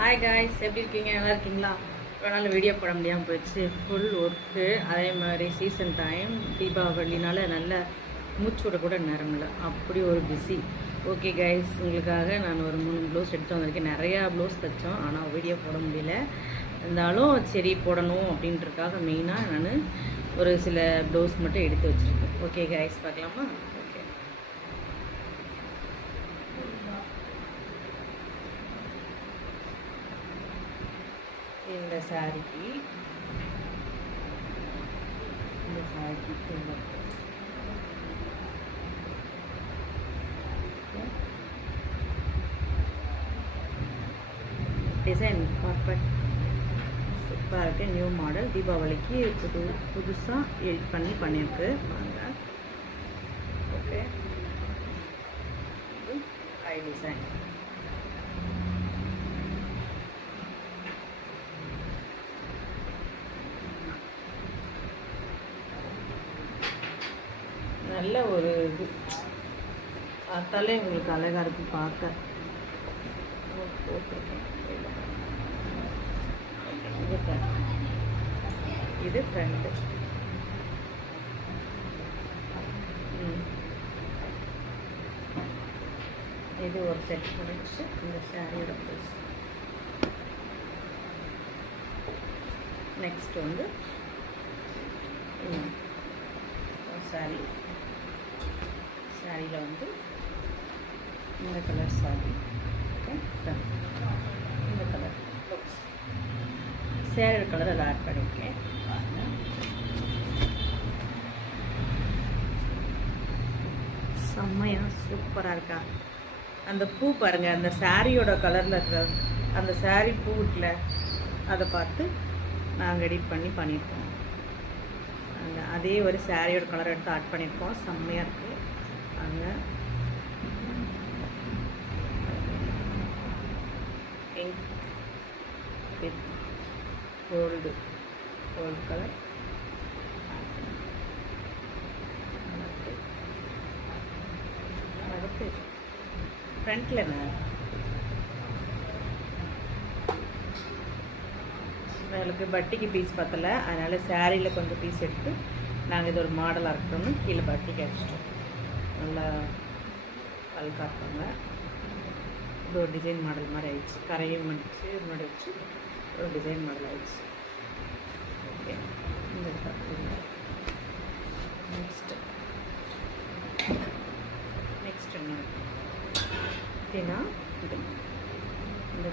Hi guys, எப்படி இருக்கீங்க? நல்லா இருக்கீங்களா? ஒரு நாள் வீடியோ போட முடியாமல் போயிடுச்சு. Full work. அதே மாதிரி சீசன் டைம், தீபாவளினால நல்ல மூச்சோட கூட நேரம் இல்லை, அப்படி ஒரு பிஸி. ஓகே கைஸ், உங்களுக்காக நான் ஒரு 3 ப்ளவுஸ் எடுத்து வந்திருக்கேன். நிறையா ப்ளவுஸ் தைச்சோம், ஆனால் வீடியோ போட முடியல. இருந்தாலும் சரி போடணும் அப்படின்றதுக்காக மெயினாக நான் ஒரு சில ப்ளவுஸ் மட்டும் எடுத்து வச்சுருக்கேன். ஓகே கைஸ், பார்க்கலாமா? ஓகே, இந்த சாரிக்கு டிசைன் பர்ஃபெக்ட் சூப்பராக இருக்குது. நியூ மாடல், தீபாவளிக்கு புதுசாக எடிட் பண்ணியிருக்கு. வாங்க. ஓகே, ஐ டிசைன் நல்ல ஒரு இது பார்த்தாலே உங்களுக்கு அழகாக இருக்கும் பார்க்க. இது ஃப்ரண்ட்டு. இது ஒரு செட் முடிச்சு இந்த சாரியோட ப்ளவுஸ். நெக்ஸ்ட் வந்து சாரியில் வந்து இந்த கலர் சாரி. ஓகே, இந்த கலர் ப்ளவுஸ் சேரீ கலர் அதை ஆட் பண்ணியிருக்கேன். செம்மையாக சூப்பராக இருக்கா? அந்த பூ பாருங்கள், அந்த சாரியோட கலரில் இருக்கிற அந்த சாரீ பூ இருக்குல்ல, அதை பார்த்து நாங்கள் எடிட் பண்ணியிருக்கோம். அந்த அதே ஒரு சாரியோட கலர் எடுத்து ஆட் பண்ணியிருக்கோம். செம்மையாக இருக்குது. அங்கே பிங்க் வித் கோல்டு கலர். அடுத்து ஃப்ரண்ட்டில் எங்களுக்கு பட்டிக்கு பீஸ் பத்தலை, அதனால் சாரியில் கொஞ்சம் பீஸ் எடுத்து நாங்கள் இது ஒரு மாடலாக இருக்கணும்னு கீழே பட்டிக்கு அடிச்சிட்டோம். நல்லா அழுக்காக இருப்பாங்க. இது ஒரு டிசைன் மாடல் மாதிரி ஆயிடுச்சு. கரையும் முடிச்சு முன்னாடி வச்சு ஒரு டிசைன் மாடல் ஆயிடுச்சு. ஓகே, இந்த நெக்ஸ்ட் என்ன அப்படின்னா, இந்த